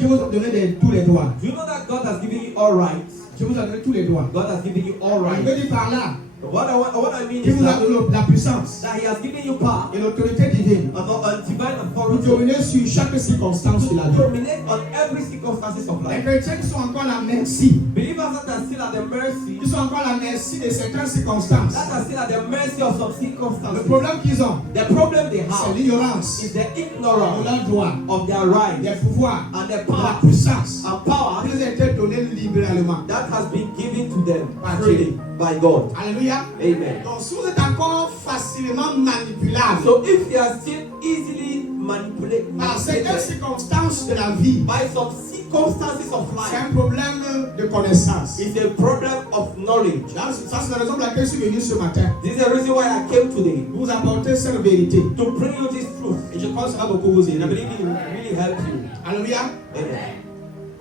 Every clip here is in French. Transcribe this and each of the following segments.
Dieu vous a donné tous les droits? Do you know that God has given you all rights? Dieu vous a donné tous les droits. God has given you all Il rights. veut dire par là, What I mean il is vous a donné la puissance that He has given you power et l'autorité divine and divine pour authority dominer sur chaque circonstance de la to vie. dominate on every circumstances of Les life. chrétiens qui sont encore à la merci, Believers that are still at the mercy, qui sont encore à la merci de certaines circonstances. that are still at the mercy of some Le circumstances. problème qu'ils ont, The problem they c'est have l'ignorance is the de ignorance leurs droits, of their rights des pouvoirs, and the de la power puissance and power qui les a été donnée libéralement. that has been given to them Par freely by God. Alléluia. Amen. Donc si vous êtes encore facilement manipulable So if you are still easily manipulated par certaines circonstances de la vie, by some circumstances of c'est life, un problème de connaissance. it's a problem of knowledge. Ça, c'est la raison pour laquelle je suis venu ce matin. This is the reason why I came today, Vous apporter cette vérité. to bring you this truth. Et je pense que ça va beaucoup vous And I aider. believe it will really help you. Alléluia. Amen.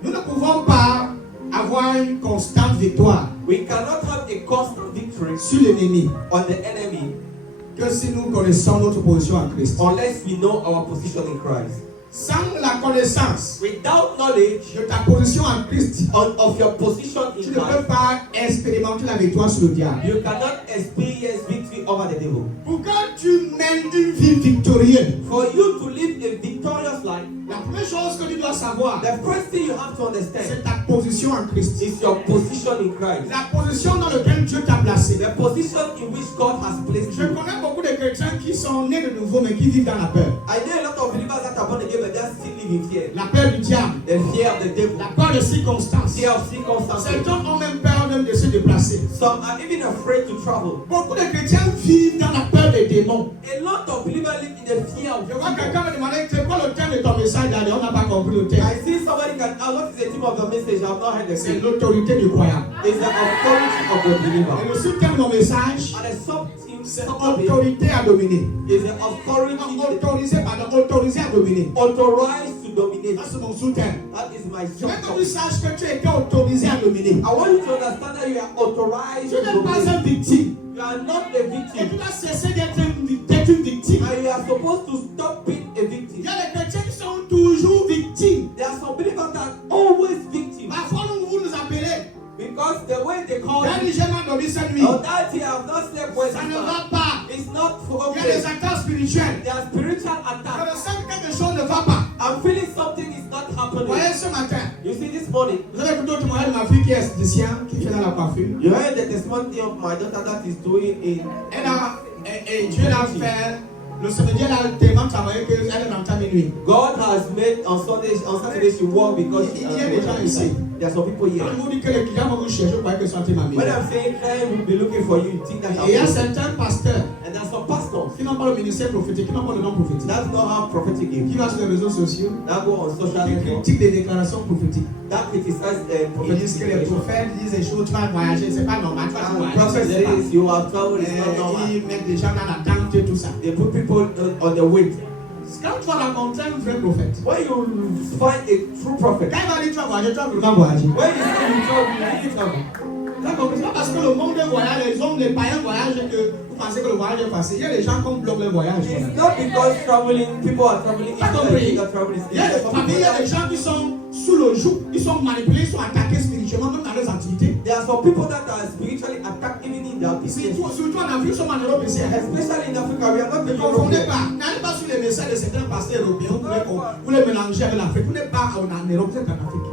Nous ne pouvons pas avoir une constante victoire We cannot have a constant victory sur l'ennemi on the enemy que si nous connaissons notre position en Christ. unless we know our position in Christ. Sans la connaissance Without knowledge de ta position en Christ, of your position tu in ne peux Christ, pas expérimenter la victoire sur le diable. you cannot experience victory over the devil. Pour que tu mènes une vie victorieuse, For you to live a victorious life, la première chose que tu dois savoir, the first thing you have to understand c'est ta position en Christ. is your position in Christ. La position dans laquelle Dieu t'a placé. The position in which God has placed Je you. connais beaucoup de chrétiens qui sont nés de nouveau mais qui vivent dans la peur. I know a lot of believers that are born again but they are still living in fear. La peur du diable, The fear of the devil, la peur des circonstances. fear of circumstances. Certains ont même peur même de se déplacer. Some are even afraid to travel. Beaucoup de chrétiens vivent dans la peur des démons. A lot of believers live in the fear of Je vois demons. quelqu'un me demander c'est quoi le thème de ton message d'ailleurs, on n'a pas compris le thème. I see somebody can ask, what is the theme of the message? I have not heard the C'est theme. l'autorité du croyant. It's the authority of the Et believer. le sous-thème de mon message, And the sub-theme c'est sub-topic autorité à dominer. is the authority Autorisé à dominer. authorized to dominate. Ça c'est mon sous-thème. That is my Je veux que tu sub-topic. saches que tu as été autorisé à dominer. I want you to understand that you are authorized Tu to n'es pas dominate. une victime. You are not a Et victim. tu dois cesser d'être une victime. And you are supposed to stop being a Il victim. y a des chrétiens qui sont toujours victimes. There are some believers that are always victims. Parfois, vous nous appelez. Because the way they call Daddy, you, j'ai mal dormi cette nuit. oh, daddy, I have not slept well. Ça ne this va night." pas. It's not Il y a des okay. attaques spirituelles. There are spiritual Je attacks. ressens que quelque chose ne va pas. I'm feeling something is not Vous happening. voyez, ce matin, You see, this morning, vous avez écouté au témoignage de ma fille qui est esthéticienne, qui fait dans la coiffure. you heard the testimony of my daughter that is doing in. Et Dieu l'a fait. Le samedi, elle a tellement travaillé qu'elle est dans ta minuit. God has made on Saturday she work because Il y a des gens ici. there are some people here. Quand vous dites que les clients vont vous chercher, vous croyez que c'est ma When I'm saying client will be looking for you, you think that Et il y a I'm certains pasteurs and there are some pastors qui n'ont pas le ministère prophétique, qui n'ont pas le nom prophétique. that don't have prophetic Qui gift, va sur les réseaux sociaux, that go on social qui media, critiquent des déclarations prophétiques. that criticize Ils disent que les prophetic. prophètes disent des choses, tu vas voyager, c'est pas normal, tu vas And voyager. prophet c'est pas. says you have traveled, it's not normal. Ils mettent des gens dans la tente et tout ça. They put people on the way. Quand tu vas rencontrer un vrai prophète, When you find a true prophet, quand il va dire tu vas voyager, tu vas vraiment voyager. when you say you travel, you really travel. D'accord, c'est pas parce que le monde voyage, les hommes, les païens voyagent que vous pensez que le voyage est facile. Il y a des gens qui bloquent le voyage. It's not because people are traveling Pas easy, compris. that travel is Il y a des familles, il y a des gens qui sont sous le joug, ils sont manipulés, ils sont attaqués spirituellement, même dans leurs activités. There are some people that are spiritually attacked even in their business. Surtout en Afrique, ils sont en Europe ici. Especially in Africa, we are not Ne the confondez Europeans. pas. N'allez pas sur les messages de certains pasteurs européens. Vous les mélangez avec l'Afrique. Vous n'êtes pas en Europe, vous êtes en Afrique.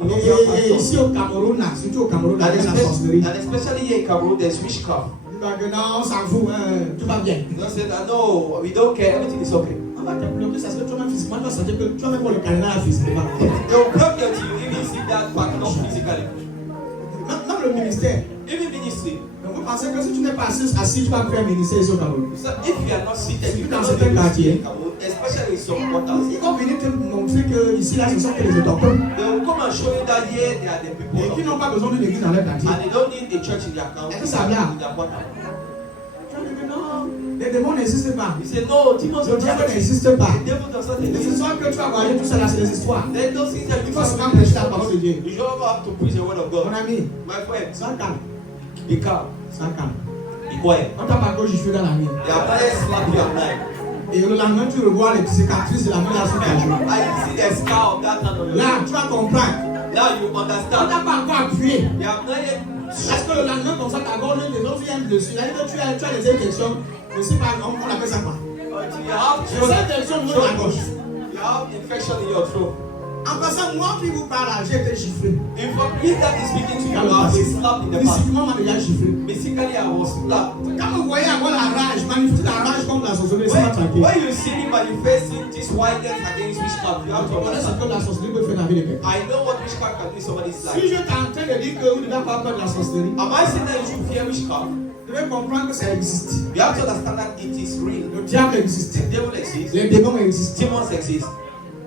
Et ici au Cameroun, surtout au Cameroun, avec la sorcellerie. And especially here in Cameroon, there's witchcraft. Non, on s'en fout, tout va bien. You don't say that, no, we don't care, everything is okay. On va te bloquer, ça se fait toi-même physiquement. Tu vas sentir que tu vas même pour le calendaire physiquement. They will block you until you even see that part, not physically. Même le ministère. Even ministry. Donc vous pensez que si tu n'es pas assis, tu vas faire un ministère ici au Cameroun. So if you are not seated, you Dans cannot certains do quartiers. in Cameroon, especially in some quarters. Ils vont venir te montrer que ici, là, ce sont que les autochtones. They will come and show you that here they are the people Et qui of n'ont pas besoin d'une église dans leur quartier. and they don't need a church in their country, Est-ce que ça vient? in their quarter. Non, les démons n'existent pas. You say, no, demons Le don't diable exist. n'existe pas. The devil does not Les exist. histoires que tu vas voir, tout ça là, c'est des histoires. Then those things that Il you faut must seulement prêcher la parole de Dieu. You don't have to preach the word of Mon God. ami, My friend, ça calme. be calm, Ça calme. be quiet. On t'a pas encore juifé dans la nuit. They are trying to slap you at night. Et le lendemain, tu revois les cicatrices de la main là sur ta joue. I a scar of that hand on your Là, leg. tu vas comprendre. Now you Tu understand. n'as pas encore appuyé. You have not yet. Parce que le lendemain, comme ça, ta gorge, les autres viennent dessus. Il y a que tu as des infections. Je ne sais pas, on appelle ça quoi. Until you have Les infections de la gorge. you have infection in your throat. En passant, moi qui vous parle, là, j'ai été giflé. If he that is speaking to you, you have been slapped in the past. Physiquement, on m'a déjà giflé. Basically, I was slapped. Quand vous voyez avoir la rage, manifester la rage contre la sorcellerie, c'est pas tranquille. When you see me manifesting this violence against witchcraft, you have to Voilà ce understand. que la sorcellerie peut faire dans la vie de quelqu'un. I know what witchcraft can do in somebody's Si life. je suis en train de dire que vous ne devez pas peur de la sorcellerie, Am I saying that you should fear witchcraft? vous devez comprendre que ça existe. You have to understand that it is real. Le diable existe. The devil exists. Les démons existent. Demons exist.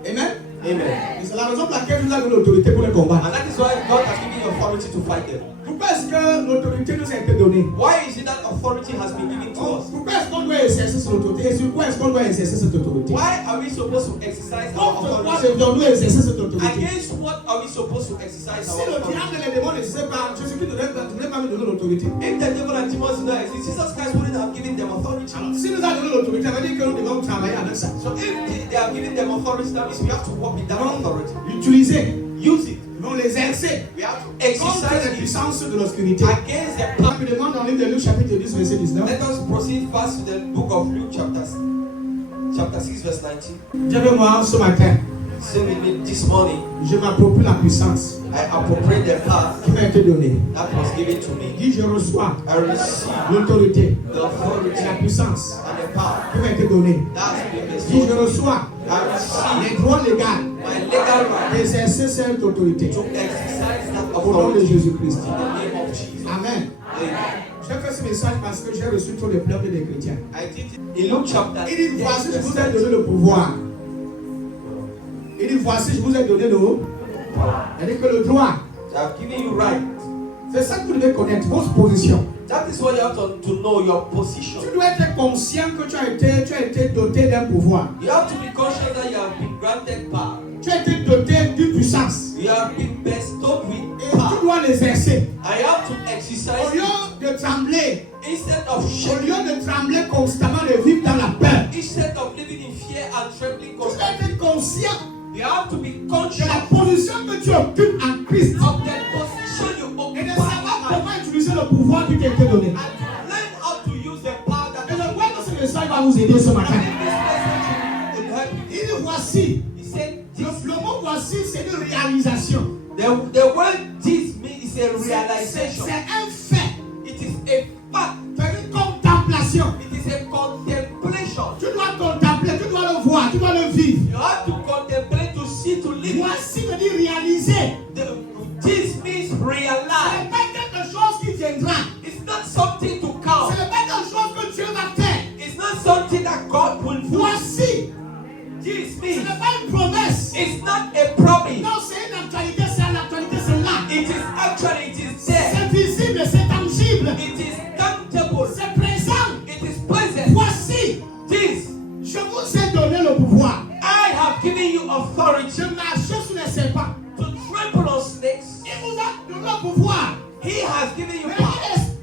Amen. Amen. Et c'est la raison pour laquelle je vous ai donné l'autorité pour les combattre. And that is why God has given you authority to fight them. Pourquoi est-ce que l'autorité nous a été donnée? Why is it that authority has been given to us? Pourquoi est-ce qu'on doit exercer cette autorité? Et sur quoi est-ce qu'on doit exercer cette autorité? Why are we supposed to exercise our Contre quoi authority? devons-nous exercer cette autorité? Against what are we supposed to exercise Si our le authority? diable et les démons n'existaient pas, Jésus-Christ ne devait pas nous donner l'autorité. If the devil and demons do not exist, Jesus Christ wouldn't have given them authority. Alors, si nous a donné l'autorité, ça veut dire que nous devons travailler avec ça. So if they are giving them authority, that means we have to work with that authority. L'utiliser. Use it. Nous devons l'exercer. We have to Contre exercise les it puissances de l'obscurité. against the power. Rapidement dans le livre de Luc chapitre 10 verset 19. Let us proceed fast to the book of Luke chapter 6 verse 19. Dis-moi ce matin, Say with me this morning, je m'approprie la puissance I appropriate the power qui m'a été donnée. that was given to me. Dis, je reçois I receive l'autorité the et authority la puissance and the power qui m'a été donnée. that's been Dis, je bestowed. reçois I receive les droits légaux my legal right d'exercer cette autorité. to exercise that Au nom de authority Jésus-Christ. in the name of Jesus. Amen. Amen. Je fais ce message parce que j'ai reçu trop de pleurs des chrétiens. I did it in Luke chapter Il dit, 10 voici, je vous ai verse donné le pouvoir. Il dit, voici, je vous ai donné le Il dit que le droit. I've given you right. C'est ça que vous devez connaître, votre position. That is what you have to know your position. Tu dois être conscient que tu as été doté d'un pouvoir. You have to be conscious that you have been granted power. Tu as été doté d'une puissance. You have been bestowed with Et tu power. dois l'exercer. I have to Au exercise lieu it de trembler, instead of au shaking, lieu de trembler constamment, de vivre dans la peur. instead of living in fear and trembling. Tu dois être conscient You have to be de conscious la position que tu occupes en Christ. of the position you Et de occupy savoir and comment utiliser le pouvoir qui t'a été donné. learn how to use the power that Et je crois que ce message va vous aider ce matin. this message will help you. Il dit voici. He said, Le mot voici, c'est une réalisation. the word this means is a C'est realization. un fait. It is a fact. C'est une contemplation. It is a contemplation. Tu dois contempler, tu dois le voir, tu dois le vivre. You have to contemplate, to see, to live. Voici veut dire réaliser. This means Ce n'est realize. pas quelque chose qui viendra. It's not something to Ce count. n'est pas quelque chose que Dieu va faire. It's not something that God will do. Voici. This Ce means n'est pas une promesse. it's not a promise. Non, c'est une actualité, c'est l'actualité, c'est là. It is actually, it is there. C'est visible, c'est tangible. It is tangible. C'est présent. It is present. Voici. This, Je vous ai donné le pouvoir. I have given you Je authority marchais sur les serpents. to trample on snakes. Il vous a donné le pouvoir. He has given you Mais power.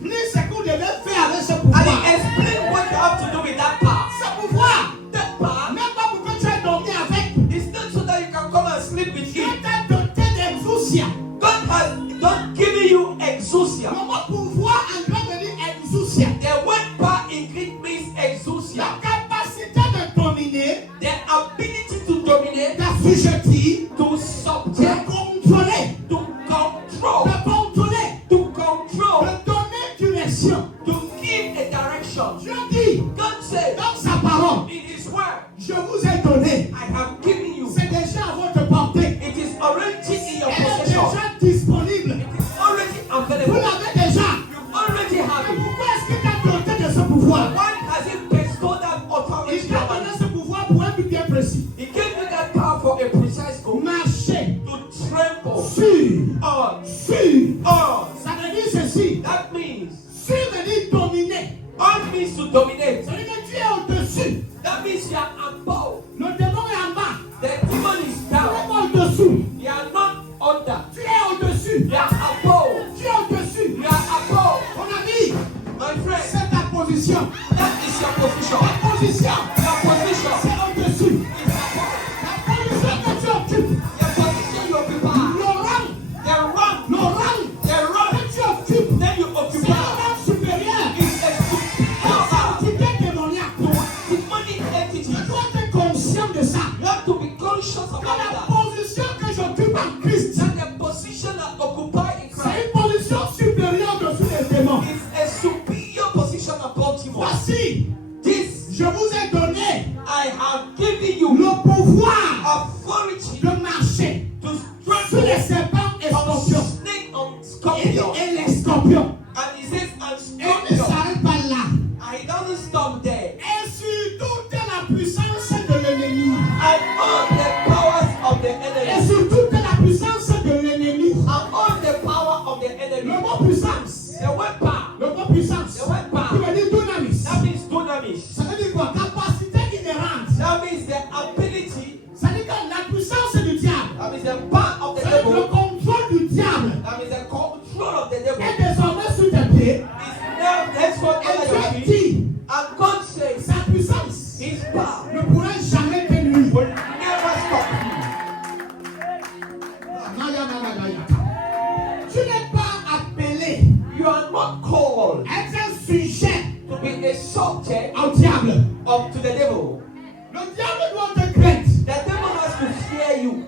il explique ce que vous devez faire avec ce And pouvoir. he explained what you have to do with that power. Ce pouvoir, That power même pas pour que tu aies dormi avec. is not so that you can come and sleep with Dieu him. t'a doté d'exousia. God has not given you exousia. Le mot pouvoir en grec veut dire exousia. The word power in Greek means exousia. La capacité de dominer, The ability to dominate, d'assujettir, to de subject, contrôler, to control, de contrôler, to control, de donner direction. to give a direction. Dieu dit God said dans sa parole, in His word, je vous ai donné. I have given you. C'est déjà à votre portée. It is already in your Elle est possession. déjà disponible. It is already Vous available. l'avez déjà. You already have Mais it. pourquoi est-ce qu'il t'a doté de ce pouvoir? Why has He bestowed that Il authority t'a on donné you? ce pouvoir pour un but bien précis. He gave you that power for a precise goal. Marcher To trample sur. on. Ça veut dire ceci. That means, Sur veut dire dominer. on means to dominate. Ça veut dire que tu es au-dessus. That means you are above. Le démon est en bas. The demon is Tu n'es down. pas au-dessous. You are not under. Tu es au-dessus. You are above. Tu es au-dessus. You conscious Que about la that. position que j'occupe en Christ, That the position I occupy in c'est Christ une position supérieure dessus les démons. is a superior position above demons. Voici, This je vous ai donné I have given you le pouvoir authority de marcher to sur les trample serpents et on scorpions. snake, on Et scorpion. les scorpions. And he says, and Et ne scorpion. s'arrête pas là. And he doesn't stop there. Et sur toute la puissance de l'ennemi. And all the powers of the Et enemy. sur toute la puissance de l'ennemi. And all the power of the Le enemy. mot puissance. The word power. Le mot puissance. The word Qui power. veut dire dynamis. That means dunamis. Ça veut dire quoi? Capacité inhérente. That means the ability. Ça veut dire que la puissance du diable. That means the power of the Ça veut dire le devil. contrôle du diable. That means the control of the devil. Est désormais sous tes pieds. Is now henceforth Et under your Dieu feet. dit, And God says, sa puissance his power ne pourra jamais te nuire. will never stop you. Tu n'es pas appelé You are not called à être un sujet to be a subject au diable. to the devil. Le diable doit te craindre. The devil has to fear you.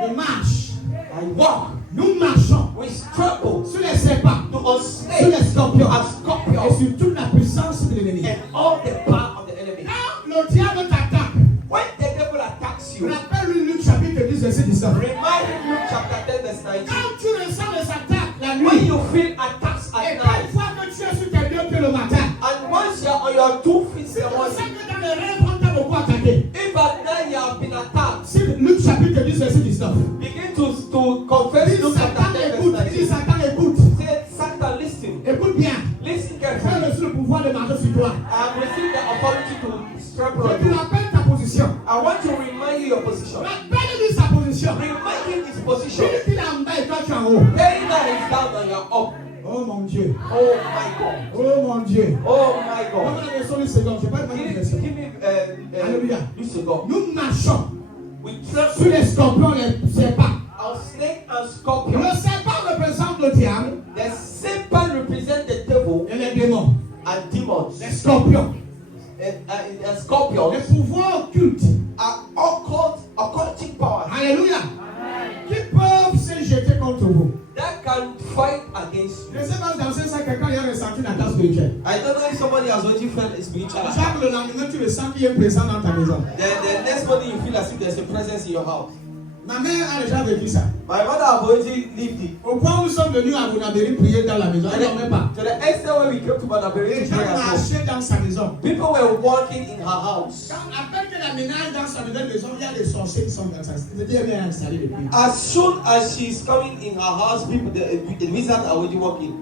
Je marche. I walk. Nous marchons We trample sur les serpents, on sur snakes les scorpions and et scorpions sur toute la puissance de l'ennemi. and all the power of the enemy. Quand le diable t'attaque, When the devil attacks you, rappelle-lui Luc chapitre 10, verset 19. remind him Luke chapter 10 verse 19. Quand tu ressens les attaques la When nuit, you feel attacks et at une night, fois que tu es sur tes deux pieds le matin, and once you are on your 2 feet in si tu the ressens morning, que dans les rêves on t'a beaucoup attaqué, if at night you have been attacked, si Luc chapitre 10, verset 19. begin to confess Dis Luke chapter Satan 10 écoute, verse dis 19. Satan écoute. Say, Satan, listen. Écoute bien. Listen J'ai carefully. reçu le pouvoir de marcher sur toi. I have received the authority to trample Je on te you. rappelle ta position. I want to remind you your position. Rappelle-lui sa position. Remind him his position. Dis qu'il est en bas et toi tu es en haut. Tell him that he's down and you're up. Oh mon Dieu. Oh my God. Oh mon Dieu. Oh my Donne God. la leçon une seconde. Je ne vais pas te Give mettre une me, leçon. Alléluia. Luke second. Nous marchons We sur trample les scorpions, les serpents. on snake and Le scorpion. serpent représente le diable The serpent represents the devil et les démons. and demons. Les scorpions, And scorpions les pouvoirs occultes. are occultic powers Alléluia. Qui peuvent se jeter contre vous. that can fight against Je you. ne sais pas dans ce sens quelqu'un a ressenti la tasse spirituelle. I don't know if somebody has already felt a spiritual attack. Chaque le lendemain, tu ressens qu'il y a une présence dans ta maison. The next morning you feel as if there's a presence in your house. Ma mère a déjà vécu ça. My mother have already lived it. Au point où nous sommes venus à Bounabéry prier dans la maison, elle ne dormait pas. To the extent where we came to Banaberi Les to gens pray at home. marchaient dans sa maison. People were walking in her house. Quand à peine qu'elle aménage dans sa nouvelle maison, il y a des sorciers qui sont dans sa maison. C'est-à-dire bien installé depuis. As soon as she's coming in her house, people, the wizards are already walking.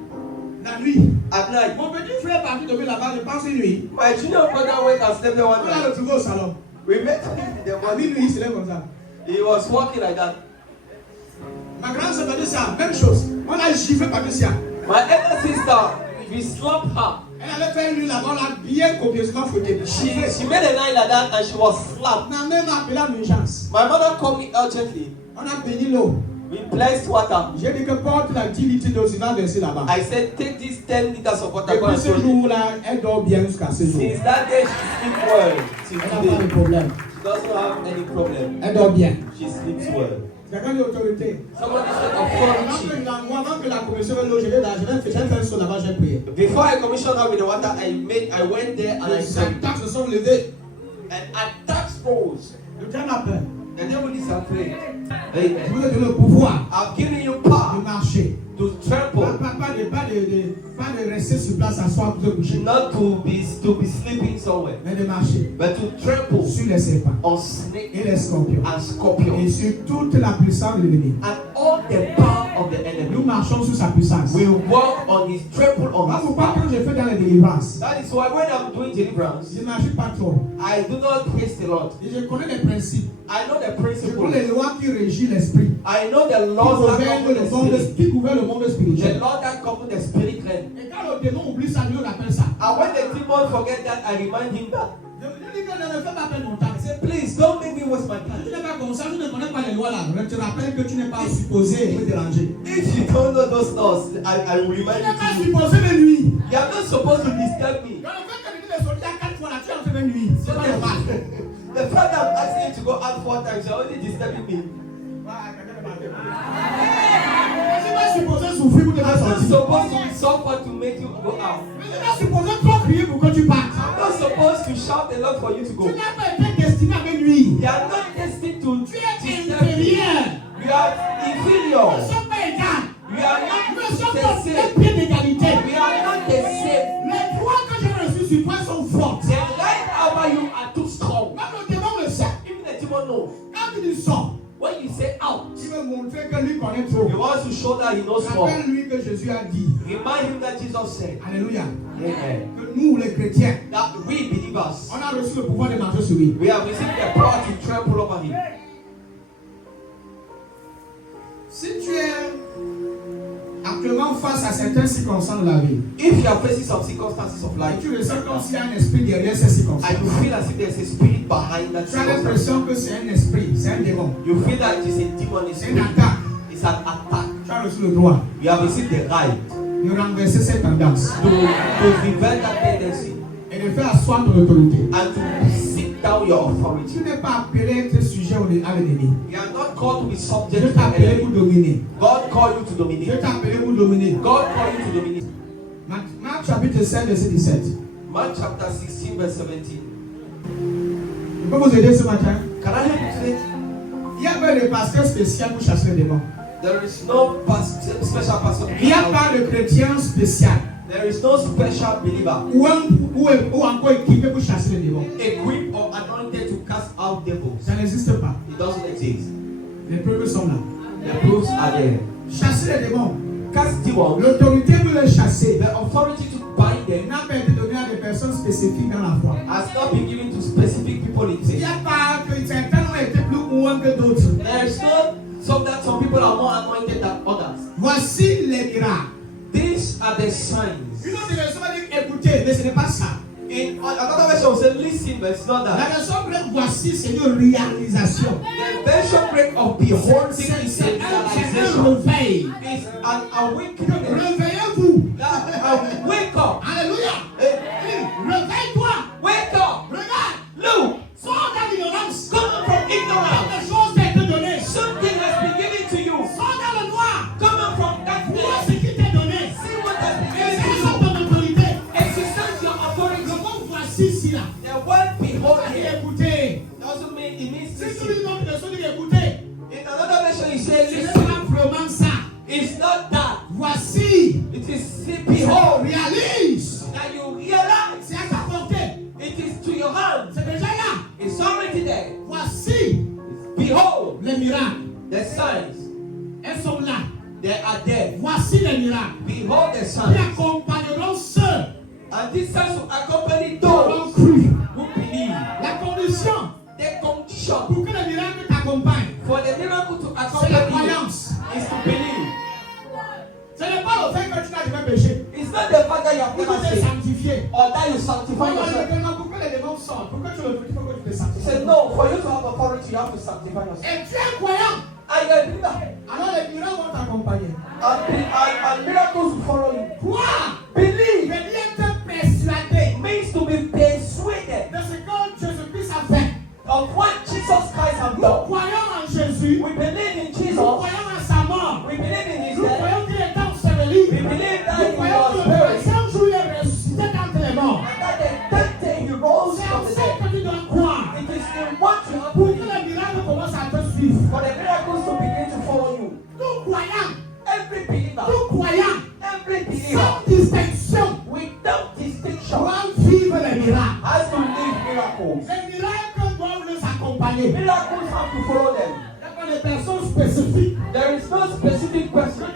La nuit. At night, Mon petit frère est parti dormir là-bas, je pense une nuit. my junior brother went and slept there one On l'a night. retrouvé au salon. We met him in the À morning. minuit, il se lève comme ça. He was walking like that. Ma grande sœur Patricia, même chose. On a giflé Patricia. My elder sister, we slapped her. Elle avait fait une nuit là-bas, on l'a bien copieusement fouetté. She made a night like that and she was slapped. On a même appelé en urgence. My mother called me urgently. On a béni l'eau. We blessed water. J'ai dit que porte la 10 litres d'eau, il va verser là-bas. I said, take this 10 liters of water. Et Go puis and ce throw it. jour-là, elle dort bien jusqu'à ce jour. Since that day, she sleeps well. Till Elle n'a pas de today, problème. she doesn't have any problem. Elle dort bien. She sleeps well. Quelqu'un d'autorité. Somebody said authority. Avant que la commission de l'eau, je vais faire un saut là-bas, j'ai prié. Before I commissioned her with the water, I went there and I Les said, attaques se sont levées. and attacks rose. Le diable a peur. The devil is afraid. Je Amen. vous ai donné le pouvoir I've given you de power marcher. to Pas trample, de rester sur place, s'asseoir, pour se coucher. not to be sleeping somewhere, Mais de marcher but to trample sur les serpents on snake et les scorpions. and Et scorpions sur toute la puissance de l'ennemi. and all the power of the Nous enemy. marchons sur sa puissance. We walk on his trample on Voilà his pourquoi power. quand je fais dans les délivrances, That is why when I'm doing deliverance, je ne marche pas trop. I do not praise the Lord. Et je connais les principes. I know the Je connais les principles. lois qui régissent l'esprit. I know the Qui laws that gouvernent govern le the monde, spirit. qui gouvernent le monde The spirituel. law that govern the spirit realm. Et quand le démon oublie ça, Dieu l'appelle ça. And when the demon forget that, I remind him that. Je dis que ne me fais pas perdre mon temps. I say, please don't make me waste my Tu time. n'es pas comme ça, tu ne connais pas les lois là. Je te rappelle que tu n'es pas supposé me déranger. If you don't know those laws, I will Tu remind n'es pas you. supposé me nuire. You are not supposed to disturb me. Quand le fait que tu les soldats 4 fois là, tu es en train de nuire. C'est pas normal. The fact that I'm asking you to go out 4 times. You're only disturbing me. C'est pas supposé souffrir pour te faire I'm not sortir. supposed to be someone to make you go out. C'est pas supposé trop crier pour que tu partes. I'm not supposed to shout a lot for you to go. Tu n'as pas été destiné à me nuire. You are not destined to Tu es disturb me. inférieur. You are inferior. Nous ne sommes pas égaux. We are Nous not sommes the dans same. un pied d'égalité. We are not the same. Les droits que j'ai reçus sur toi sont forts. The light over you are too strong. Même le démon le sait. Even the demon knows. Quand tu dis sors, When you say out, il veut montrer que lui connaît trop. he wants to show that he knows more. Rappelle-lui que Jésus a dit. Remind him that Jesus said, Alléluia. Amen. Que nous, les chrétiens, That we believers, on a reçu le pouvoir de marcher sur lui. we have received the power to trample over him. Si tu es actuellement face à certaines circonstances de la vie, If you are facing some circumstances of et life, tu ressens comme s'il y a un esprit derrière ces circonstances, and you feel as if there's a spirit behind that tu as circumstance, l'impression que c'est un esprit, c'est un démon, you feel that it is a demonic c'est une spirit, attaque. it's an attack. Tu as reçu le droit You have received the right de renverser cette tendance to prevent that tendency et de faire asseoir ton autorité. and to sit down your Tu authority. n'es pas appelé à être sujet à l'ennemi. You are not called to be Dieu subject to t'a appelé the pour enemy. dominer. God called you to Dieu dominate. t'a appelé pour dominer. God called you to dominate. Marc chapitre 5, verset 17. Mark chapter 16, verse 17. Je peux vous aider ce matin? Can I help you today? Il y a pas de pasteur spécial pour chasser les démons. There is no special person. Il n'y a pas de chrétien spécial There is no special believer ou encore équipé pour chasser les démons. equipped or anointed to cast out devils. Ça n'existe pas. It doesn't exist. Les preuves sont là. The proofs are there. Chasser les démons. Cast demons, L'autorité pour les chasser the authority to bind them n'a pas été donnée à des personnes spécifiques dans la foi. has not been given to specific people in Il n'y faith. a pas que certains ont été plus ouins que d'autres. There is no some people are more anointed than others. Voici les miracles. These are the signs. Une autre version va dire écoutez, mais ce n'est pas ça. In another version will say listen, but it's not La that. version grecque voici, c'est une réalisation. The version break of beholding is a C'est un realization. réveil. It's an awakening. Réveillez-vous. Wake up. Alléluia. Hey, Réveille-toi. wake up. Regarde. Look. Sors dans l'ignorance. Come from ignorance. Quelque chose t'a été donné. Something has been given to you. Sors dans le noir. Come from Vois darkness. ce qui t'est donné. See what has been given to Exerce you. ton autorité. Exercise your authority. Le mot voici ici là. The word behold Et here écoutez. doesn't mean it means Si tu listen. lis notre version, dis écoutez. In another version, it Ce says n'est listen. pas vraiment ça. It's not that. Voici. It is see, Behold, behold. réalise. That you realize C'est à ta portée. it is to your hand. C'est déjà là. It's already there. Voici Behold les miracles. the signs. Elles sont là. They are there. Voici les miracles. Behold the Qui signs. accompagneront ceux And these signs will accompany qui auront those cru. who believe. La condition The condition pour que les miracles t'accompagnent, for the miracle to c'est la accompany you croyance. is to believe. Ce n'est pas le fait que tu n'as jamais péché. It's not the fact that you have Pour never que tu es sinned sanctifié. or that you sanctify Pourquoi yourself. pour que les démons sortent? Pourquoi tu le fais? Pourquoi tu te He sanctifies? said, no, for you to have authority, you have to sanctify yourself. Et tu es croyant. And you're a believer. Alors les miracles vont t'accompagner. And miracles will follow you. Croire. Believe Je dis être persuadé means to be persuaded de ce que Jésus-Christ a fait. of what Jesus Christ has Nous done. croyons en Jésus. We believe in Nous Jesus. croyons en sa mort. We believe in His Nous death. croyons qu'il est enseveli. We believe that Nous He croyons que was le buried. troisième jour il est ressuscité d'entre les morts. And that the third day He rose C'est from en the ça dead. que tu dois croire. It is in what you have Pour que believed les miracles commencent à te suivre. for the miracles to begin to follow you. Nous croyons. Every believer, Nous croyons. every believer, Sans distinction. without distinction, Doivent vivre les miracles. has to live miracles. Les miracles doivent les accompagner. Miracles have to follow them. Il n'y a pas de personnes spécifiques. There is no specific person.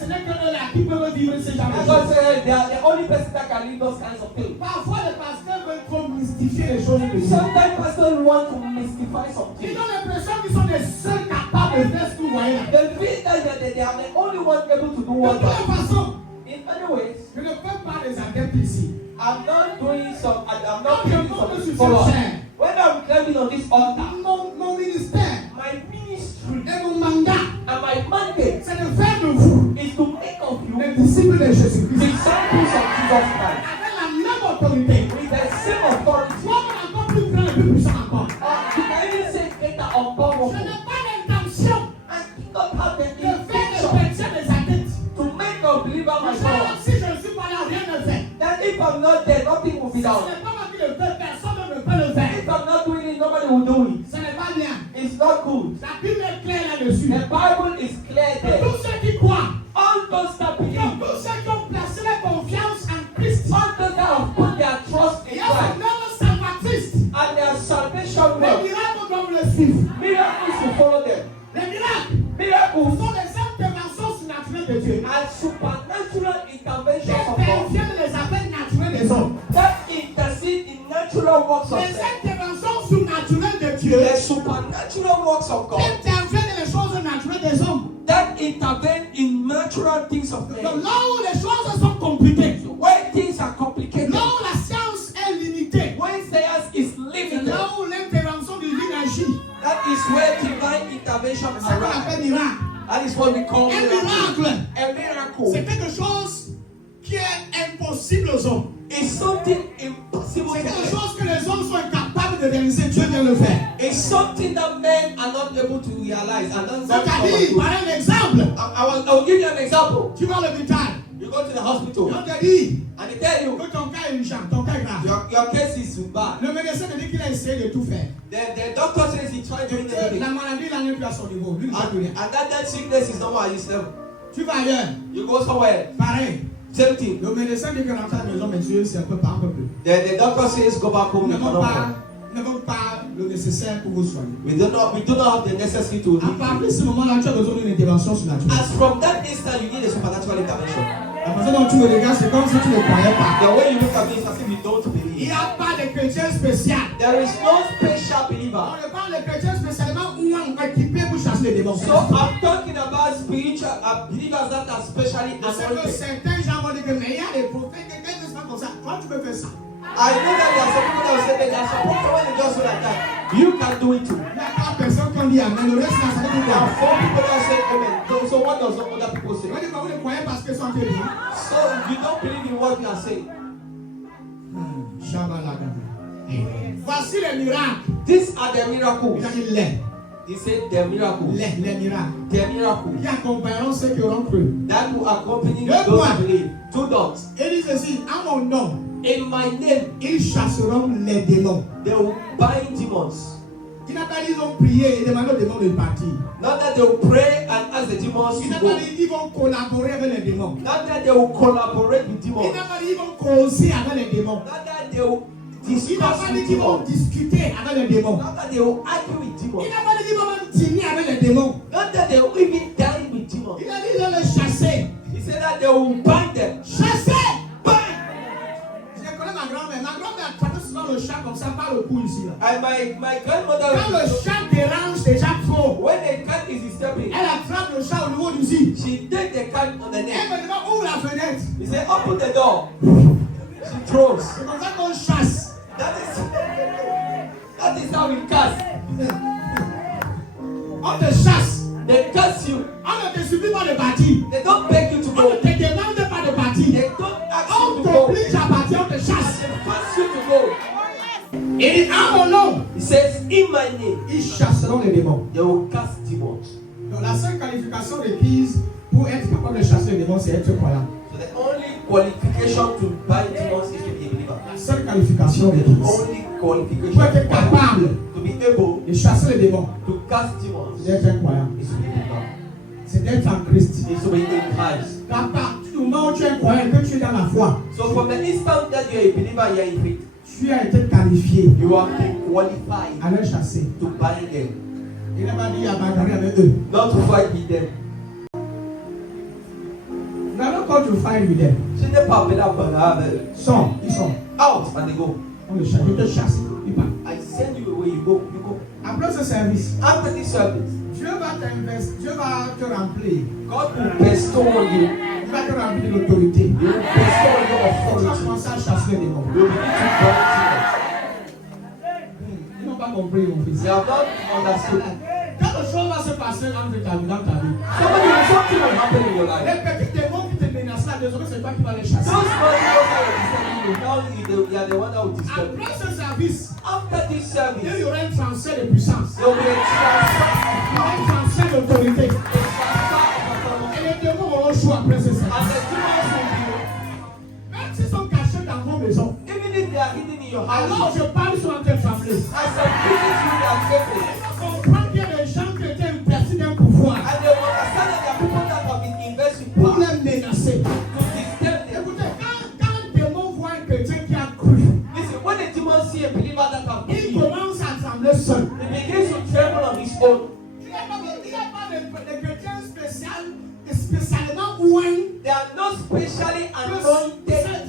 Ce n'est que là qui peuvent vivre ces gens. Because they are the only person that can live those kinds of things. Parfois, les pasteurs veulent trop mystifier les choses. Sometimes pastors want to mystify Ils something. ont l'impression qu'ils sont les seuls capables de faire ce que vous voyez là. They feel that they are the only one able to do De what toute they façon, In any ways, je ne peux pas les adeptes ici. I'm not doing some. I'm not Quand je doing monte sur some cette follow-up. chaîne, When I'm climbing on this altar, mon ministère my ministry et mon mandat, and my mandate c'est de faire de vous is to make of you les disciples de Jésus-Christ. disciples of Jesus Christ Avec la même autorité. with the same authority. Soit encore plus grand et plus puissant encore. You can even say greater authority. not Je working. n'ai pas l'intention I do not have the de faire des intention chrétiens des addicts. to make a believer my Alors, God. si je ne suis pas là, rien ne fait. That if I'm not there, nothing will Si be ce done. n'est pas moi qui le fais, personne ne peut le faire. If I'm not doing it, nobody will do it. Ce n'est pas bien. It's not good. La Bible est claire là-dessus. The Bible is clear there. Tous ceux qui croient, All those that believe, tous ceux qui ont placé leur confiance en Christ, all those that have put their trust et in ont Christ, même Saint-Baptiste, and their salvation les work, miracles doivent le suivre. miracles will follow them. Les miracles Miracles sont les interventions surnaturelles de Dieu. and supernatural Les interventions of pères God viennent les appels naturels des hommes. that intercede in natural works of Les God. interventions surnaturelles de Dieu The supernatural works of God interviennent dans les choses naturelles des hommes. that intervene in natural things of Donc men. là où les choses sont compliquées, When things are complicated, là où la science est limitée, when science is c'est limited, là où l'intervention divine agit. that is where divine intervention C'est ça qu'on arrives. appelle miracle. That is what we call Un miracle. miracle, A miracle c'est quelque chose qui est impossible aux hommes. is something impossible C'est to quelque do. chose que les hommes sont incapables de réaliser. Dieu vient le faire. It's something that men are not able to realize, and that's C'est-à-dire, par un exemple, I will give you an example. tu vas à l'hôpital, You go to the et hospital on te dit and they tell you que ton cas est urgent, ton cas est grave. your case is bad. Le médecin te dit qu'il a essayé de tout faire. The doctor says he tried doing everything, La maladie, il n'est plus à son niveau. Lui, il ne sait plus rien. and that sickness is not what you said. Tu vas ailleurs, You go somewhere, pareil. same thing. Le médecin dit que rentre à la maison, monsieur, c'est un peu pas, un peu plus. The doctor says go back home. Nous You cannot come. n'avons pas le nécessaire pour vous soigner. We do not have the necessity to À leave. partir de ce moment-là, tu as besoin d'une intervention surnaturelle. As from that instant, you need a supernatural intervention. La façon dont tu me regardes, c'est comme si tu ne croyais pas. The way you look at me is as if you don't Il believe. n'y a pas de chrétien spécial. There is no special On believer. ne parle de chrétiens spécialement ou équipés pour chasser les démons. So I'm talking about spiritual believers that are specially Je sais que anointed. certains gens vont dire que mais il y a des prophètes, quelqu'un qui se passe comme ça. Toi, tu peux faire ça. I know that there are some people that will say that there are some people when they just do like that. You can do it too. Il n'y a pas personne qui dit amen. Le reste, ça veut There are dire 4 people that say amen. So what does other people say? on dit que vous ne croyez pas ce que sont tes dit. So you don't believe in what you are saying. Voici les miracles. These are the Il miracles. a dit les. He said the miracles. Les miracles. The miracles Qui accompagneront ceux qui auront cru. that will accompany Deux those points. who believe. 2 dots. Et dit ceci, à mon nom, In my name, ils chasseront les démons. they will bind demons. Il n'a pas dit ils ont prié et demandé aux démons de partir. Not that they will pray and ask the demons Il to n'a go. pas dit ils vont collaborer avec les démons. Not that they will collaborate with Il demons. n'a pas dit ils vont causer avec les démons. Not that they will Il n'a discuss pas dit with qu'ils vont demons. discuter avec les démons. Not that they will argue with demons. Il n'a pas dit qu'ils vont même dîner avec les démons. Not that they will even dine with demons. Il a dit ils vont les chasser. He said that they will bind them. Chasser! Bind! Je connais ma grand-mère. Ma grand-mère attrapait souvent le chat comme ça par le cou ici. Là. And my grandmother, Quand le chat dérange déjà trop, when the cat is disturbing, elle attrape le chat au niveau du zizi. she take the cat on the Elle neck. me demande ouvre la fenêtre. He said, open the door. She throws. C'est comme ça qu'on chasse. That is how we cast. On te chasse. They cast you. On ne te supplie pas de partir. They don't beg you to On go. ne te demande pas de partir. They don't ask On you to go. t'oblige à partir, on te And chasse. they force you to go. Et à mon nom, He says, in my name, ils chasseront les démons. they will cast demons. Donc la seule qualification requise pour être capable de chasser les démons, c'est être croyant. So the only qualification to bind demons is to be a believer. La seule qualification requise. Only qualification Pour être capable to be able de chasser les démons, to cast demons c'est d'être un croyant. is to be a believer. C'est d'être en Christ. Is to be in Christ. À partir du moment où tu es un croyant, que tu es dans la foi, So from the instant that you are a believer, you are in faith. tu as été qualifié You have been qualified à les chasser. to bind them, Il n'a pas dit à bagarrer avec eux. not to fight with them. You are not called to fight with them. Ce n'est pas appelé à bagarre avec eux. Ils sont. Out and they go. On les chasse. Je te chasse. Ils partent. I send you away, you go, you go. Après ce service, After this service, Dieu va t'investir, Dieu va te remplir. God will bestow on you. Il va te remplir de l'autorité. He will bestow on you Tu vas authority. commencer à chasser les démons. You will begin to bind Ils n'ont pas compris, mon demons. fils. They have not understood. Quelque chose va se passer entre ta vie, dans ta vie. Something will happen in your life. Les petits démons qui te menacent là, désormais, c'est toi qui vas les chasser. Those small demons that are disturbing you, now you are the one that will disturb you. Après ce service, after this service, il y aura un transfert de puissance. there will be a transfer. Il y aura un transfert d'autorité. Et les démons auront choix après ce service. And the demons will Même s'ils sont cachés dans vos maisons, be, even if they are hidden in your alors house, je parle sur un tel trembler. as a business you are faithful. Comprendre qu'il y a des gens qui étaient investis d'un pouvoir And they will understand that there are people that have been invested pour to les menacer. disturb them. Écoutez, quand un démon voit un chrétien qui a cru, Listen, when the demons see a believer that have il believed, commence à trembler seul. he begins to tremble on his own. Il n'y a pas de chrétiens spécialement ouin. They are not specially anointed.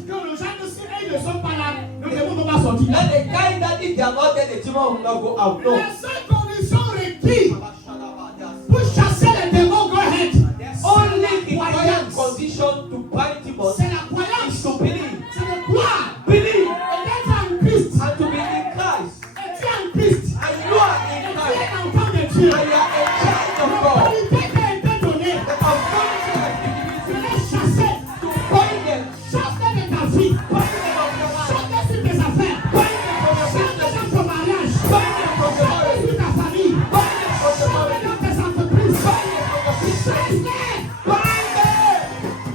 Que les gens ils ne sont pas là, le démon ne va pas sortir. And the kind that if they are not there, the demon will not go out. No. La seule condition requise pour chasser les démons, go ahead. Only the required condition to bind demons C'est la croyance. is to believe. C'est de croire. Believe Et d'être en Christ. and to be in Christ. Et tu es en Christ. And you are Et in tu Christ. es enfant de Dieu. And you are a child of God. L'autorité qui a été donnée. The authority has been given Tu to you les chasser. to bind them. Chasse-les de ta vie. Bind them of your life. Chasse-les sur tes affaires. Bind them from your Chasse-les business. dans ton mariage. Bind them from your Chasse-les marriage. sur ta famille. Bind them from your Chasse-les marriage. dans tes entreprises. Bind them from your business. Chasse-les. Bind them.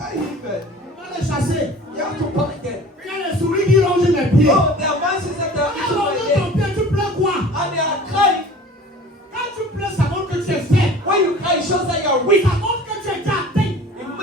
Amen. Tu vas les chasser. You have to bind them. Il y a les souris qui rongent mes pieds. Oh, there are voices that are eating Alors, my ton leg. pied, tu pleures quoi? And they are crying. Quand tu pleures, ça montre que tu es faible. When you cry, it shows that you are weak. Ça montre que tu es déjà atteint.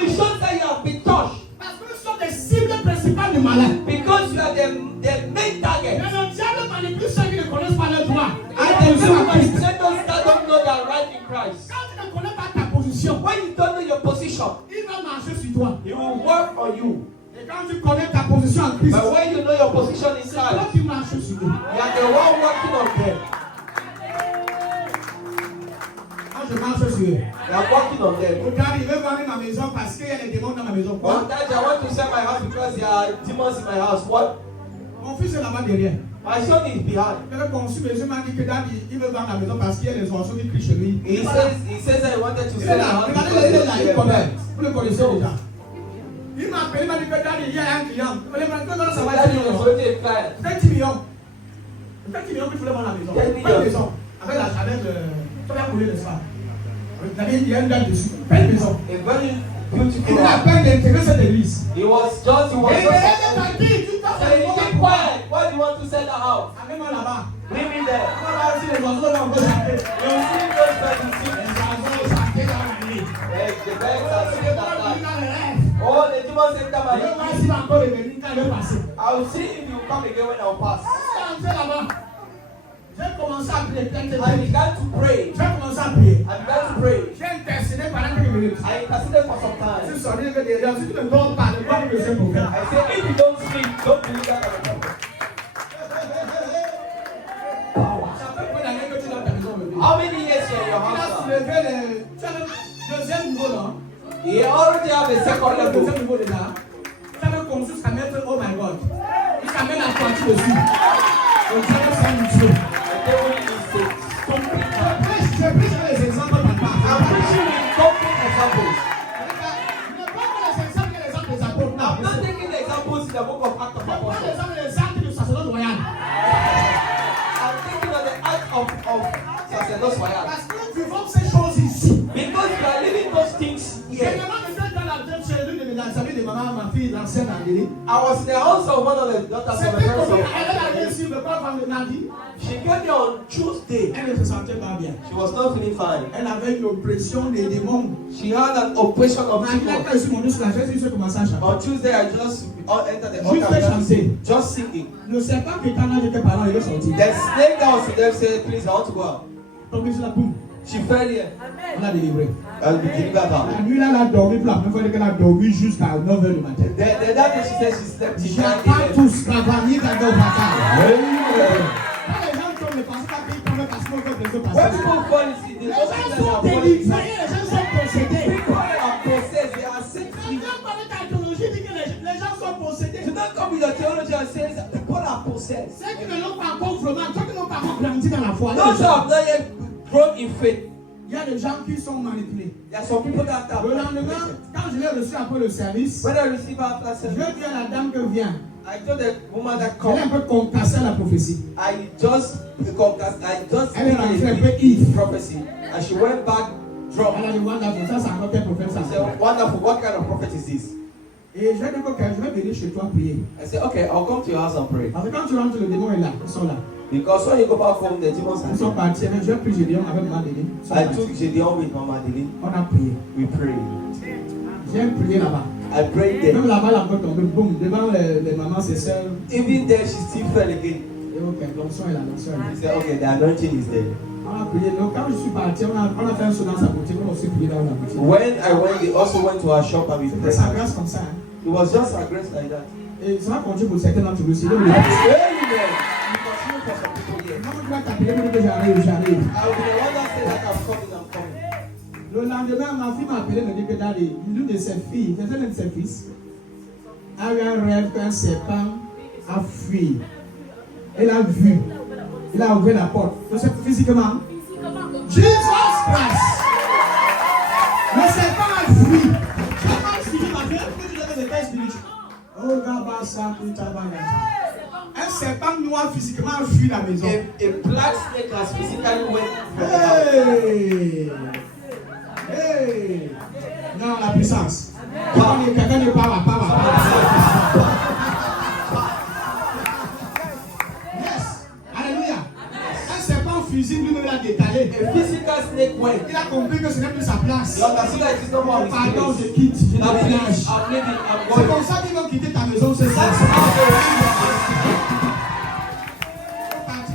It shows that you have been touched. Parce que nous sommes les cibles principales du malin. Because you are the main Mais target. le diable manipule ceux qui ne connaissent pas leur droit. And the devil manipulates that don't know their right in Christ. Quand tu ne connais pas ta position, When you don't know your position, il va marcher sur toi. he will work on you. Et quand tu connais ta position en Christ, But when you know your position in c'est toi Christ, qui marches sur lui. you are the one working on them. Quand je marche sur eux. You are working on them. Regarde, il veut vendre ma maison parce qu'il y a des démons dans ma maison. Quoi? One time I want to sell my house because there are demons in my house. What? Mon fils est là-bas derrière. My son is behind. Il avait conçu, mais je m'a dit que Daddy, il veut vendre la maison parce qu'il y a des oiseaux qui crient chez lui. He says that he wanted to Il est sell the là, house regardez, because il est là, il there connaît. are Vous le connaissez déjà. Il m'a appelé, il m'a dit que Daddy, il y a un client. Il m'a dit que ça va Daddy être was already a client. 20 millions. 20 millions qu'il voulait vendre la maison. 20 Pas millions. de maison. Avec la chaleur de. Tu vas couler, n'est-ce pas? Il y a une date dessus. Pas de maison. A very Il beautiful a house. peine d'intégrer cette église. He was just Et il est so parti, tu t'as say, keep quiet. Why do you want to sell the house? Amène-moi là-bas. Bring me there. On va voir si les oiseaux là, on peut chanter. You will see those that you see. Les oiseaux chanter dans la nuit. Hey, the birds are Les singing démons at venus night. dans les rêves. Oh, the demons enter my Je vais ear. voir s'il va encore revenir quand il va passer. I will see if you come again when I will pass. Je suis entré là-bas. J'ai commencé à prier. I began to pray. J'ai commencé à prier. I began to pray. J'ai intercédé pendant quelques minutes. I interceded for some Je time. suis sorti de derrière. Si tu ne dors pas, ne pas que je suis prophète. I said, if you don't sleep, don't believe that I'm a prophet. Ça fait combien d'années que tu es dans ta maison aujourd'hui? How many years you're in your Il a house now? soulevé le. Tu as le deuxième niveau là. You already have a C'est second quoi le level. deuxième niveau déjà? Tu avais conçu jusqu'à mettre, oh my God. Jusqu'à mettre la toiture dessus. Le diable c'est un Dieu. The devil is a complete. Je prêche sur les exemples papa. I'm preaching with concrete examples. Ne prends pas les exemples que les exemples des apôtres. I'm not taking the examples in the book of Acts of Je prends Apostles. les exemples du sacerdoce royal. I'm thinking of the act of sacerdoce royal. Parce que nous vivons ces choses ici. Because we are living those things here. Généralement, je suis dans la tête chez l'une de mes amies de maman, ma fille, l'ancienne Angélique. I was in the house of one of the daughters of the C'était first comme of elle est arrivée ici, mais pas vendredi, lundi. She came here on Tuesday. Elle ne se sentait pas bien. She was not feeling fine. Elle avait une oppression des démons. She had an oppression of Quand demons. je suis monté sur la chaise, je commençais à chanter. On Tuesday, I just entered the Juste altar, chanter. just singing. Ne sais pas que quand j'étais parlant, il est sorti. The snake that was there said, please, I want to go out. Tombé sur la boum. She fell here. On l'a délivré. And we delivered her. La nuit, là, elle a dormi pour la première fois qu'elle a dormi jusqu'à 9h du matin. The that day she said she slept till 9 J'attends a.m. tous travailler dans nos vacances. Amen. Quand les gens tombent, ne pensent pas qu'ils tombent parce qu'on veut les When passer. people fall asleep, they Les don't gens think that sont they are falling délivrés, asleep. les gens sont possédés. People are possessed, they are set Quand free. on parle de ta théologie, dit que les gens sont possédés. Do not come with your theology and say that people are possessed. Ceux qui ne l'ont pas encore vraiment, ceux qui n'ont pas encore grandi dans la foi. Those who have not yet grown in faith. Il y a des gens qui sont manipulés. There are some people that have Le lendemain, quand je l'ai reçu après le service, when I receive after je service, dis à la dame que viens. I told the woman that Elle est un come. peu concassée à la prophétie. I just Elle est rentrée un peu speak Yves. prophecy, and she went back drunk. Elle a dit, wonderful, ça c'est encore quel prophète ça. I said, wonderful, what kind of prophet is this? Et je vais dire, ok, je vais venir chez toi prier. I said, okay, I'll come to your house and pray. Parce que quand tu rentres, le démon est là, ils sont là. Because when you go back home, the demons Ils sont are partis, mais je vais prier Gédéon avec Maman Denis. Ils sont I partis. took Gideon with Mama Adeline. On a prié. We prayed. J'ai prié là-bas. I prayed there. Même là-bas, la porte tombée, boum, devant les mamans, ses sœurs. Even there, she still fell again. Et ok, l'onction est là, l'onction est là. He said, okay, the anointing is there. On a prié. Donc, quand je suis parti, on a fait un saut dans sa boutique, on a aussi prié dans la boutique. When I went, they also went to our shop and we C'était prayed. sa grâce comme ça. Hein. It was just a grace like that. Et ça va continuer pour certains d'entre vous aussi. Donc, Amen. You continue for some people here. quand tu vas t'appeler, tu dis que j'arrive, j'arrive. I will be the one that said that I'm coming, I'm coming. Le lendemain, ma fille m'a appelé, me dit que dans l'une de ses filles, c'est un de ses fils, a eu un rêve qu'un serpent a fui. Elle a vu. Il a ouvert la porte. Donc, physiquement. Jesus Christ. Le serpent a fui. Comment expliquer ma vie? Pourquoi tu devais des tests spirituels? Oh, Gabasa, un serpent noir physiquement a fui la maison. A black snake has physically went from the house. Hey! Hey! Non, la puissance. Quelqu'un ne parle pas. Yes! Alléluia! Un serpent fusil lui-même l'a détalé. A physical snake went. Il a compris que ce n'est plus sa place. You understand that it is not more his Pardon, place. je quitte. Je Now please, déménage. I'm leaving, I'm C'est going. comme ça qu'ils vont quitter ta maison, c'est ça. That's how they will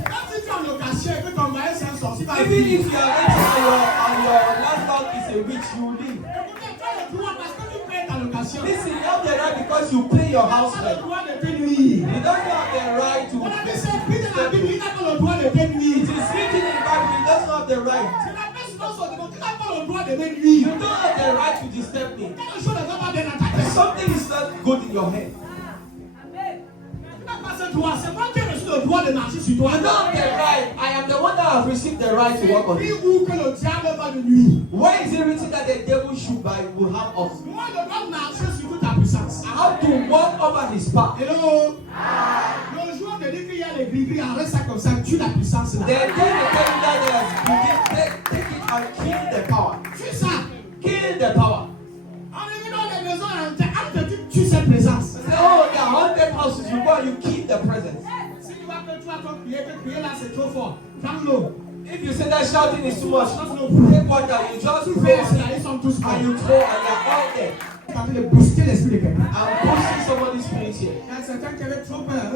Quand tu es en location et que ton mari c'est un sorcier, va Even if you are renting and your landlord is a witch, you will leave. écoutez, tu as le droit parce que tu payes ta location. Listen, you have the right because you pay your Tu house n'as pas le rent. droit de te nuire. You don't have the right to. On a dit c'est écrit dans la Bible, il n'a pas le droit de te It nuire. is written in the Bible, you don't have the right. Tu n'as pas souvent son démon, tu n'as pas le droit de me You nuire. don't have the right to disturb me. Quelque chose ne va pas bien dans ta tête. Something is not good in your head. Tu n'as pas ce droit, c'est moi qui ai reçu le droit de marcher sur toi. You don't have the right. I am the one that have received the right to work on Puis you. où que le diable va de nuire. Why is it written that the devil should buy will have us? Moi, je dois marcher sur toute ta puissance. I have to walk over his path. Hello? Le jour de dire qu'il y a les gris-gris, arrête ça comme ça, tue la puissance là. The day they tell you that take it and kill the power. Tue ça. Kill the power. On est venu dans les maisons, acte tu tues cette présence. Say, oh, there are 100 houses. You go and you keep the presence. Si tu vois que tu vas te crier là, c'est trop fort. Ferme-le. If you say that shouting is too much, take water, you just Tu throw fais and cela, ils sont tous morts. you throw and you're all there. Tu es en train de booster l'esprit de quelqu'un. I'm pushing somebody's spirit here. Il y a certains qui avaient trop peur.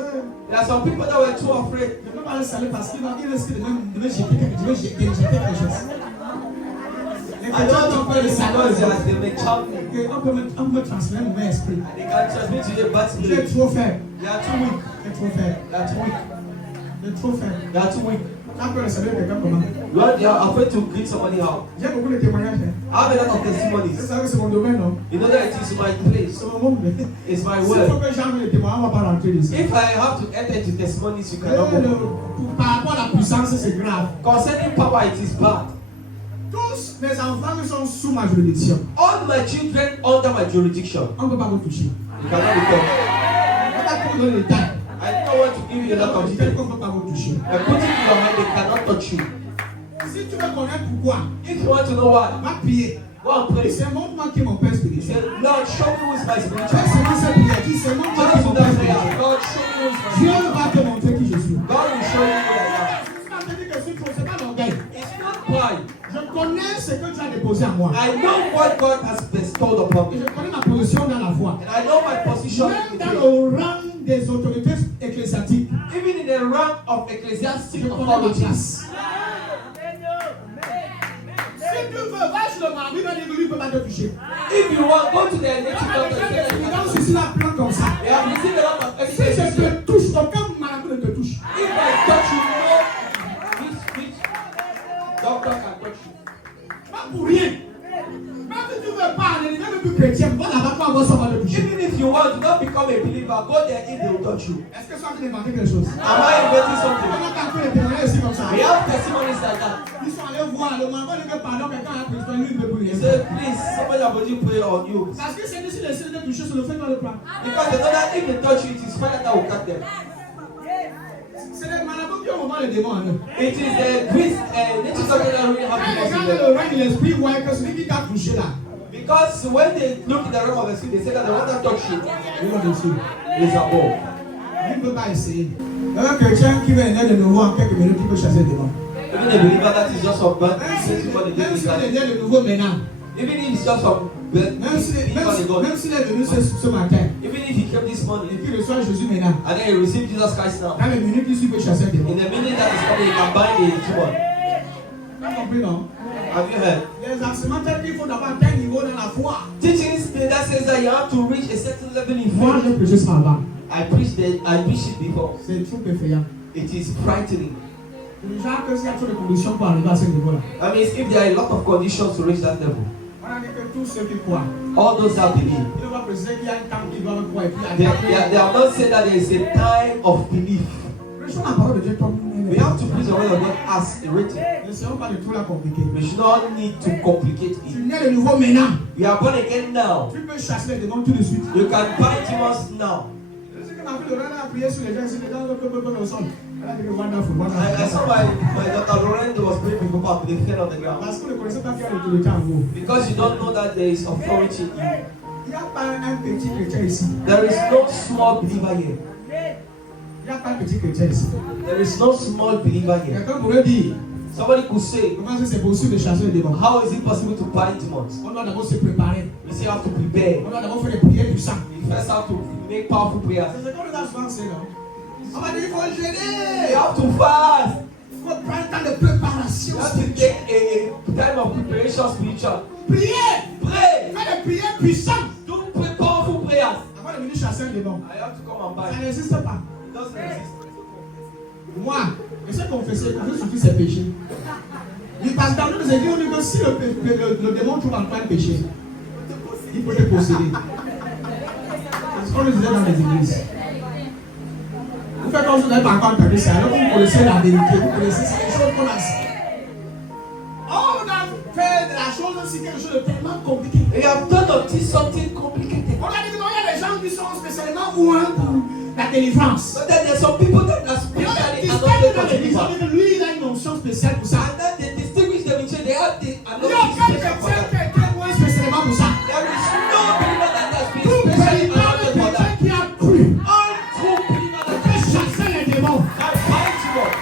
There are some people that were too afraid. Je ne peux pas le saluer parce qu'il risque de me jeter quelque chose. Les I don't chrétiens ont know peur de because savoir. they may chant me. On peut me transférer mon esprit. They can transmit to the bad Tu es spirit. trop faible. You are too weak. Tu es trop faible. You are too weak. Tu es trop faible. You are too weak. Tu as peur de saluer quelqu'un comment? You are afraid to greet somebody out. J'ai beaucoup de témoignages. Hein. I have a lot of C'est testimonies. ça que c'est mon domaine, non? You know that it is my place. C'est mon monde. It's my S'il faut word. que j'enlève les témoignages, on ne va pas rentrer ici. If I have to enter into testimonies, you cannot go. Par rapport à la puissance, c'est grave. Concerning power, it is bad. Tous mes enfants qui sont sous ma juridiction, All my children under my jurisdiction. on ne peut pas vous toucher. You cannot be touched. On va pas vous donner les détails. I don't want to give you a lot of On details. ne peut pas vous toucher. I put it in your mind, they cannot touch you. Si tu veux connaître pourquoi, If you want to know why, va prier. go and pray. C'est montre-moi qui est mon père He spirituel. said, Lord, show me who is my Fais spiritual. seulement cette prière. Dis, c'est montre-moi qui est Just mon do père that prayer. spiritual. Lord, show me who is my Dieu spiritual. va te montrer qui je suis. God will show you who I am. Tu m'as dit que c'est pas l'orgueil. It's not pride. Je connais ce que tu as déposé en moi. I know what God has bestowed upon Et me. je connais ma position dans la foi. And I know my position Même in dans faith. le rang des autorités ecclésiastiques, Even in the rank of ecclesiastic je connais ma authorities. place. Si tu veux, va sur le marbre, il va dire que lui ne peut pas te toucher. If you want, go to the native Tu doctor. as des They évidences ici, la plan comme ça. have received a lot of Si evidence. je te touche, aucun marabout ne te touche. If I touch you, no, which doctor can touch you. Pas pour rien. Même si tu veux pas aller, même plus chrétien, va là-bas, tu vas voir ça va te toucher. Even if you want to not become a believer, go there if they will touch you. Est-ce que tu es en train d'inventer quelque chose? Am I inventing On something? a pas fait les témoignages ici comme ça. We have testimonies like that. Ils sont allés voix, le moment où pardon, quelqu'un a pris, lui, il peut He prier. said, please, somebody ability pray on you. Parce que c'est ici, les signes de toucher sur le fait qu'on le prend. Because they know that if they touch you, it is fire that will cut them. C'est les marabouts qui ont ouvert les démons en eux. It is the priest and it is something that really Quand les happens gens in de them. l'oreille de l'esprit voient que celui qui t'a touché là, Because when they look in the realm of the spirit, they say that the one that touched you ils vont dessus. is above. Il ne peut pas essayer. Un chrétien qui vient naître de nouveau en quelques minutes, il peut chasser le démon. Even a believer that is just from birth, Même since before they s'il get est it, né de nouveau maintenant, even if it's just from birth, même before they got it, s'il est venu ce matin, even if he came this et morning qu'il reçoit Jésus maintenant, and then he received Jesus Christ now, dans les minutes qui suivent, il peut chasser le démon. in the minute that is coming, he can bind the demon. Tu as compris, non? Have you heard? Les enseignements tels qu'il faut d'abord atteindre un niveau dans la foi. Teachings that says that you have to reach a certain level in Moi, faith. j'ai prêché ça avant. I preached it before. C'est trop effrayant. It is frightening. Déjà que s'il y a trop de conditions pour arriver à ce niveau-là. I mean, if there are a lot of conditions to reach that level, On a dit que tous ceux qui croient, all those that believe, il ne va préciser qu'il y a un temps qui doit croire et puis il y a they have not said that there is a time of belief. Prêchons la parole de Dieu comme We have to preach the word of God as written. N'essayons pas de tout la compliquer. We should not need to complicate Tu it. nais de nouveau maintenant. We are born again now. Tu peux chasser les démons tout de suite. You can bind demons now. Je sais que ma fille Lorraine a prié sur les gens, c'est les gens qui peuvent au sol. Elle a dit que wonderful, I wonderful. saw my daughter Lorraine was praying with people, they fell on the ground. Parce que vous ne connaissez pas qu'il y a l'autorité en vous. Because you don't know that there is authority in you. Il n'y a pas un petit chrétien ici. There is no small believer here. Il n'y a pas un petit chrétien ici. There is no small believer here. Quelqu'un pourrait dire, Somebody could say, comment est-ce que c'est possible de chasser les démons? how is it possible to bind demons? On doit d'abord se préparer. You say you have to prepare. On doit d'abord faire des prières puissantes. You first have to make powerful prayers. C'est ce qu'on nous a souvent fait, non? On va dire qu'il faut You gêner. have to fast. Il faut prendre un temps de préparation You have to spirituelle. take a time of preparation spiritual. Prier. Pray. Faire des prières puissantes. Do powerful prayers. Avant de venir chasser un démon. I have to come and Ça bind. n'existe pas. It doesn't exist. Moi, je sais confesser surtout ses péchés. Il passe dans nous, nous a dit, on dit que si le démon trouve en toi un péché, il peut te posséder. C'est ce qu'on nous disait dans les églises. Vous faites comme si vous n'avez pas encore entendu ça, alors que vous connaissez la vérité, vous connaissez ces choses qu'on a dit. Oh, on a fait de la chose aussi quelque chose de tellement compliqué. You have done of this something complicated. On a dit que non, il y a des gens qui sont spécialement ouins pour la délivrance. But then there's some people that are Et on a spiritually distingué dans anointed for l'église, on deliverance. dit que lui, il a une onction spéciale pour ça. And then they distinguish them in church. They have the Il y a anointing aucun special for chrétien that. qui a été ouin spécialement pour ça. There is no believer that has been Tout specially véritable anointed for chrétien that. qui a cru All true believers that peut chasser les démons. can bind demons.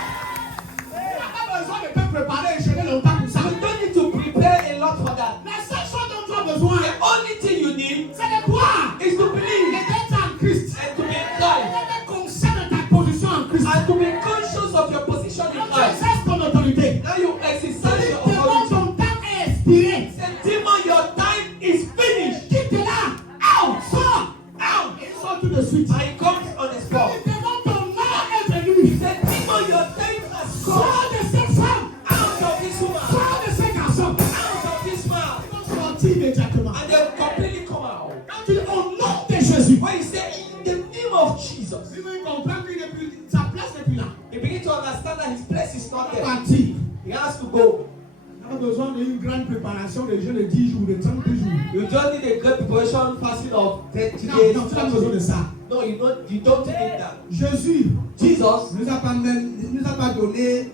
Il n'a pas besoin de te préparer et gêner longtemps pour ça. You don't need to prepare a lot for that. La seule chose dont tu as besoin, The only thing you need c'est de croire is to et believe d'être en Christ. and to be in Et Christ d'être conscient de ta position en Christ. and to be conscious of your position in Quand tu Christ. exerces ton autorité, Now you exercise les your démons, authority. ton temps est expiré. Say, demon, your time is finished. Quitte-la. Out. Sors. Out. Et il sort tout de suite. And it comes on the spot. Les démons, ton heure est venue. Say, demon, your time has come. Sors de cette femme. Out of this woman. Sors de ces garçons. Out of this man. Ils vont sortir immédiatement. And they'll completely come out. Quand tu dis au nom de Jésus, When you say in the name of Jesus, il veut comprendre qu'il n'est plus, sa place n'est plus là. you begin to understand that his place is not Il va there. partir. He has to go. On a besoin d'une grande préparation de jeûne de 10 jours, de 30 jours. You don't need a great preparation fasting of 30 Non, days. non, tu as besoin de ça. No, you don't need that. Jésus Jesus ne nous a pas donné,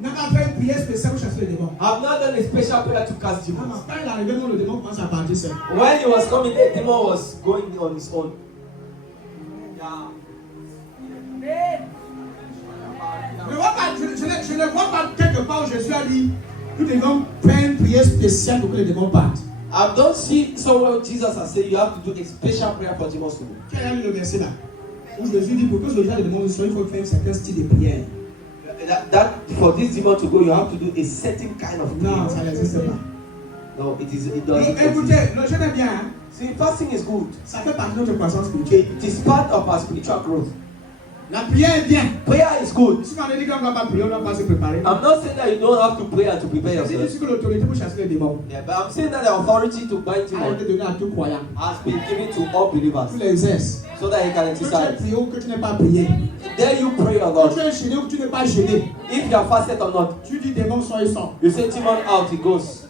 n'a pas fait une prière spéciale pour chasser les démons. have not done a special prayer to cast Ah, demons. quand il est arrivé, le démon commence à partir seul. When he was coming, the demon was going on his own. Je ne vois pas quelque part où Jésus a dit nous devons faire une prière spéciale pour que les démons partent. I don't see somewhere Jesus has said you have to do a special prayer for demons to go. Quel est le verset là? Où Jésus dit pour que ce genre de démons soient, il faut faire un certain style de prière. That for this demon to go, you have to do a certain kind of Non, ça prayer. n'existe pas. No, it doesn't. Écoutez, le jeûne est bien, hein? See, fasting is good. Ça fait partie de notre croissance spirituelle. It is part of our spiritual growth. La prière est bien. Prayer is good. Si on a dit qu'on ne va pas prier, on ne va pas se préparer. I'm not saying that you don't have to pray and to prepare C'est yourself. juste que l'autorité pour chasser les démons Yeah, but I'm saying that the authority to bind a demons été donnée à tout croyant. has been given to all believers Tu l'exerces. so that he can Que tu aies exercise. prié ou que tu n'aies pas prié. There you pray or Que not. tu es gêné ou que tu n'es pas gêné. If you are fasted or not, Tu dis démon, sort, il sort. you say demon out, he goes.